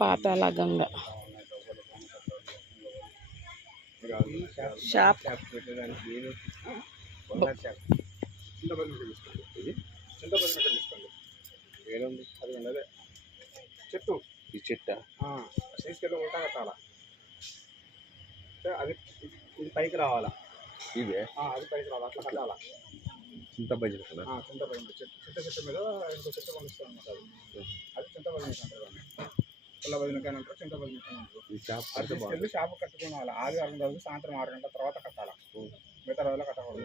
పాతాళ Ganga shop చెట్టు ఈ చెట్ట తీసుకెళ్ళి ఉంటా కట్టాలా అది ఇది పైకి రావాలా ఇదే అది పైకి రావాలి అట్లా కట్టాలా చింతపండు చింతపండు చెట్టు మీద ఇంకో చెట్టు పండిస్తాం అనమాట అది చింతపండు అంటారు పుల్ల బదినకాయ అంటారు చింతపండు అంటారు అది తీసుకెళ్ళి షాపు కట్టుకుని వాళ్ళ ఆదివారం రోజు సాయంత్రం 6 గంటల తర్వాత కట్టాలా మిగతా రోజుల్లో కట్టకూడదు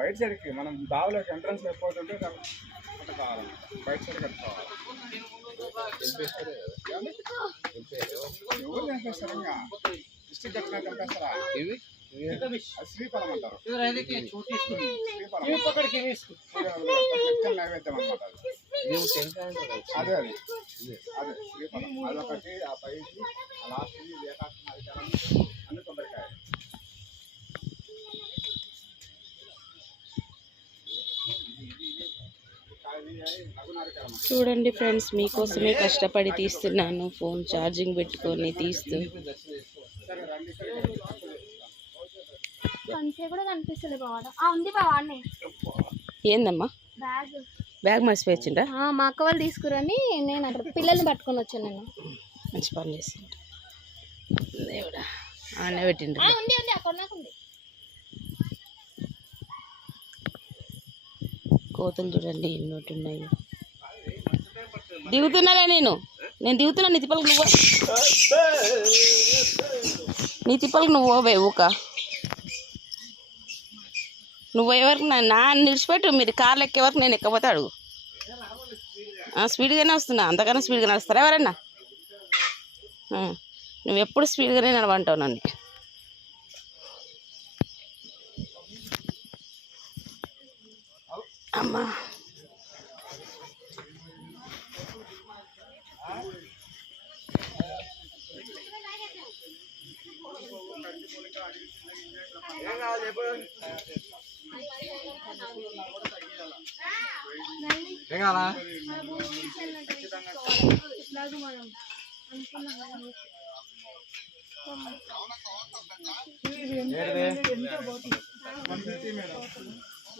బయట సైడ్కి మనం దావలోకి ఎంట్రన్స్ అయిపోతుంటే కట్ట కావాలన్నమాట బయట సైడ్ కట్టుకోవాలి ఎవరు చంపేస్తారు ఇంకా డిస్ట్రిక్ట్ కట్టినా చంపేస్తారా ఇది శ్రీఫలం అంటారు నైవేద్యం అనమాట అదే అదే శ్రీఫలం అదొకటి ఆ పైకి ఆ లాస్ట్ ఏకాక్షణ అధికారం అన్ని కొబ్బరికాయ చూడండి ఫ్రెండ్స్, మీకోసమే కష్టపడి తీస్తున్నాను. ఫోన్ ఛార్జింగ్ పెట్టుకొని తీస్తూ. ఏందమ్మా బ్యాగ్ మర్చిపోయిందా? మా అక్క వాళ్ళు తీసుకురని నేను అక్కడ పిల్లల్ని పట్టుకొని వచ్చాను. నేను మంచి పని చేసిండు దేవుడా. అన్న పెట్టిండు. కోతులు చూడండి ఎన్నోటి ఉన్నాయి. దిగుతున్నానే నేను దిగుతున్నా. నీ తిప్పలకు నువ్వు పోవే ఊక. నువ్వు ఎవరికి నా నిడిచిపెట్టు. మీరు కార్లు ఎక్కే వరకు నేను ఎక్కకపోతే అడుగు. స్పీడ్గానే వస్తున్నా. అంతకన్నా స్పీడ్గా నడుస్తారా ఎవరన్నా? నువ్వు ఎప్పుడు స్పీడ్గానే నడవంటావు నన్ను. అమ్మా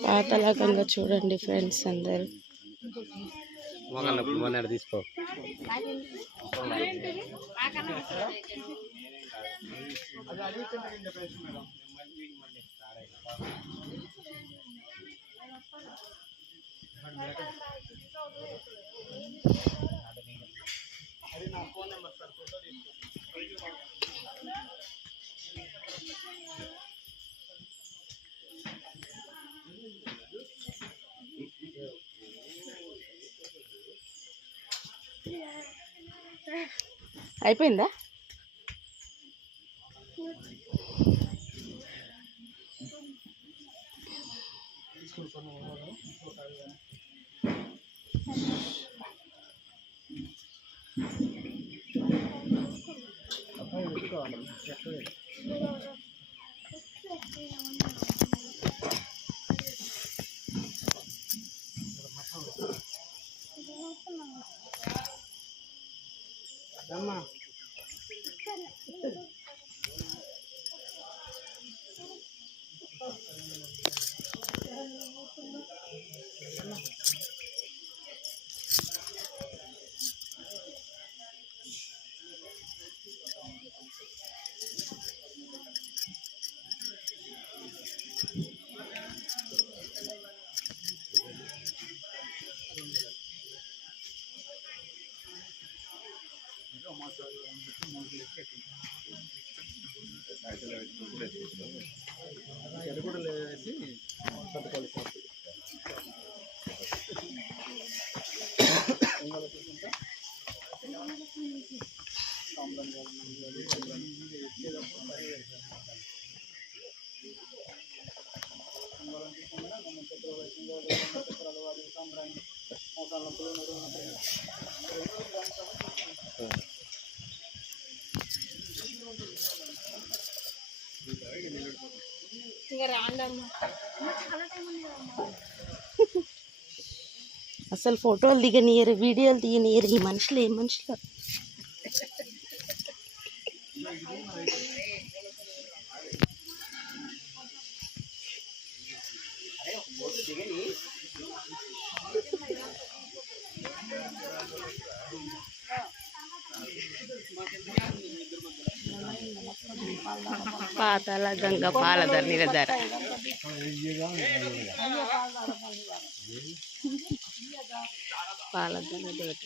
పాతాళ గంగ చూడండి ఫ్రెండ్స్ అందరు. తీసుకో అయిపోయిందా? ఇంకా రాండమ్మా. అసలు ఫోటోలు దిగనీయరు, వీడియోలు తీయనీయరు. ఈ మనుషులు ఏ మనుషులు? పాతాళ గంగ పాలధర నిరధర. పాలధర దేవత